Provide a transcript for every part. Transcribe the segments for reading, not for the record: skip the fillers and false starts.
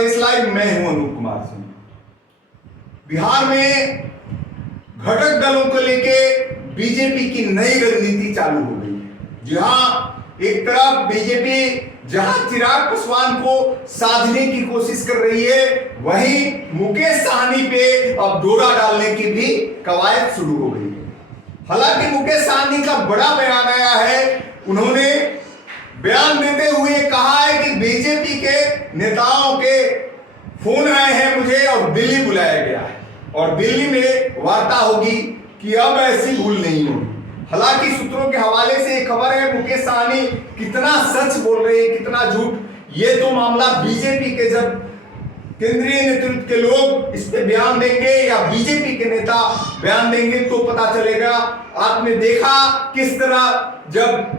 जनादेश लाइव, मैं हूं अनूप कुमार सिंह। बिहार में घटक दलों को लेके बीजेपी की नई रणनीति चालू हो गई है। जहां एक तरफ बीजेपी जहां चिराग पासवान को साधने की कोशिश कर रही है, वहीं मुकेश सहनी पे अब डोरा डालने की भी कवायद शुरू हो गई है। हालांकि मुकेश सहनी का बड़ा बयान आया है। उन्होंने बयान देते हुए कहा है कि बीजेपी के नेताओं के फोन आए हैं मुझे और दिल्ली बुलाया गया है और दिल्ली में वार्ता होगी कि अब ऐसी भूल नहीं होगी। हालांकि सूत्रों के हवाले से एक खबर है, मुकेश सहनी कितना सच बोल रहे हैं कितना झूठ, ये तो मामला बीजेपी के जब केंद्रीय नेतृत्व के लोग इस पे बयान देंगे या बीजेपी के नेता बयान देंगे तो पता चलेगा। आपने देखा किस तरह जब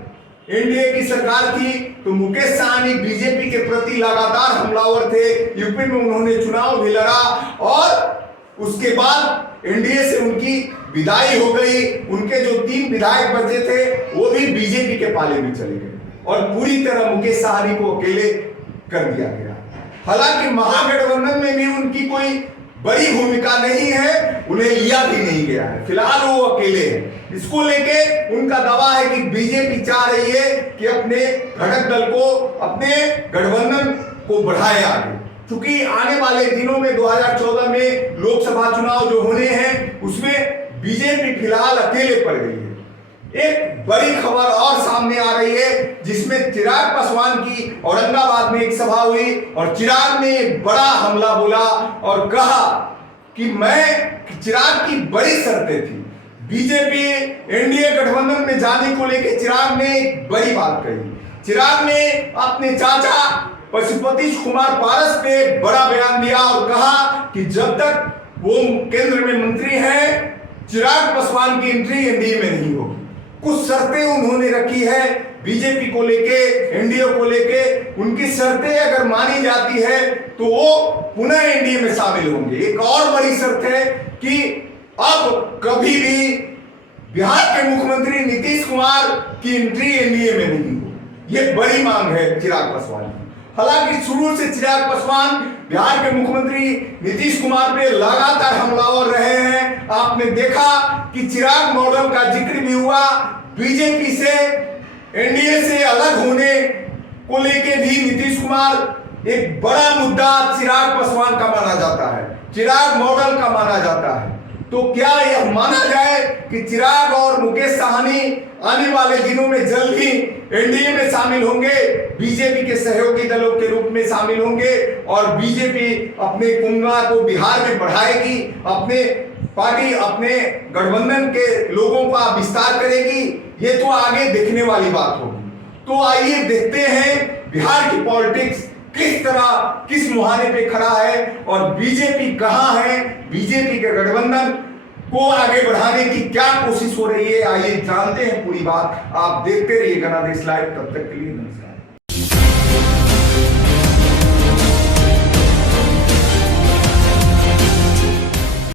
एनडीए की सरकार थी तो मुकेश सहनी बीजेपी के प्रति लगातार हमलावर थे। यूपी में उन्होंने चुनाव भी लड़ा और उसके बाद एनडीए से उनकी विदाई हो गई। उनके जो 3 विधायक बचे थे वो भी बीजेपी के पाले में चले गए और पूरी तरह मुकेश सहनी को अकेले कर दिया गया। हालांकि महागठबंधन में भी उनकी कोई बड़ी भूमिका नहीं है, उन्हें लिया भी नहीं गया है, फिलहाल वो अकेले हैं। इसको लेके उनका दावा है कि बीजेपी चाह रही है कि अपने घटक दल को, अपने गठबंधन को बढ़ाए आगे, क्योंकि आने वाले दिनों में 2014 में लोकसभा चुनाव जो होने हैं उसमें बीजेपी फिलहाल अकेले पड़ गई है। एक बड़ी खबर और सामने आ रही है जिसमें चिराग पासवान की औरंगाबाद में एक सभा हुई और चिराग ने एक बड़ा हमला बोला और कहा कि चिराग की बड़ी शर्तें थी। बीजेपी एनडीए गठबंधन में जाने को लेकर चिराग ने एक बड़ी बात कही। चिराग ने अपने चाचा पशुपति कुमार पारस पे बड़ा बयान दिया और कहा कि जब तक वो केंद्र में मंत्री हैं चिराग पासवान की एंट्री एनडीए में नहीं होगी। कुछ शर्तें उन्होंने रखी है बीजेपी को लेके, एनडीए को लेके। उनकी शर्तें अगर मानी जाती है तो वो पुनः एनडीए में शामिल होंगे। एक और बड़ी शर्त है कि अब कभी भी बिहार के मुख्यमंत्री नीतीश कुमार की एंट्री एनडीए में नहीं हो। ये बड़ी मांग है चिराग पासवान की। हालांकि शुरू से चिराग पासवान बिहार के मुख्यमंत्री नीतीश कुमार पे लगातार हमलावर रहे हैं। आपने देखा कि चिराग मॉडल का जिक्र भी हुआ। बीजेपी से, एनडीए से अलग होने को लेके भी नीतीश कुमार एक बड़ा मुद्दा चिराग पासवान का माना जाता है, चिराग मॉडल का माना जाता है। तो क्या यह माना जाए कि चिराग और मुकेश सहनी आने वाले दिनों में जल्द ही एनडीए में शामिल होंगे, बीजेपी के सहयोगी दलों के रूप में शामिल होंगे और बीजेपी अपने कुंगा को बिहार में बढ़ाएगी, अपने पार्टी, अपने गठबंधन के लोगों का विस्तार करेगी? ये तो आगे देखने वाली बात होगी। तो आइए देखते हैं बिहार की पॉलिटिक्स किस तरह, किस मुहाने पे खड़ा है और बीजेपी कहां है, बीजेपी के गठबंधन को आगे बढ़ाने की क्या कोशिश हो रही है। आइए जानते हैं पूरी बात। आप देखते रहिए जनादेश लाइव। तब तक के लिए नमस्कार।